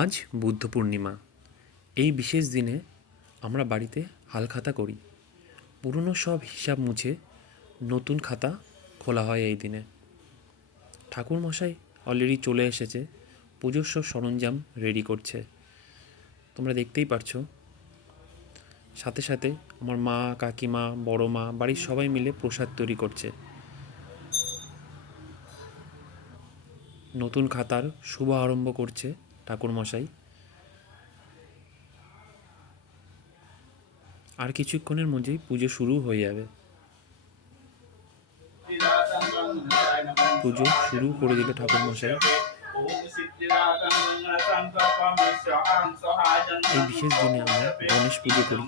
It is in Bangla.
আজ বুদ্ধ পূর্ণিমা। এই বিশেষ দিনে আমরা বাড়িতে হালখাতা করি। পুরনো সব হিসাব মুছে নতুন খাতা খোলা হয় এই দিনে। ঠাকুরমশাই অলরেডি চলে এসেছে, পুজোর সব সরঞ্জাম রেডি করছে। তোমরা দেখতেই পারছো। সাথে সাথে আমার মা, কাকিমা, বড় মা, বাড়ির সবাই মিলে প্রসাদ তৈরি করছে। নতুন খাতার শুভ আরম্ভ করছে ঠাকুরমশাই। আর কিছুক্ষণের মধ্যেই পুজো শুরু হয়ে যাবে। পুজো শুরু করে দিল ঠাকুরমশাই। এই বিশেষ দিনে আমরা গণেশ পুজো করি।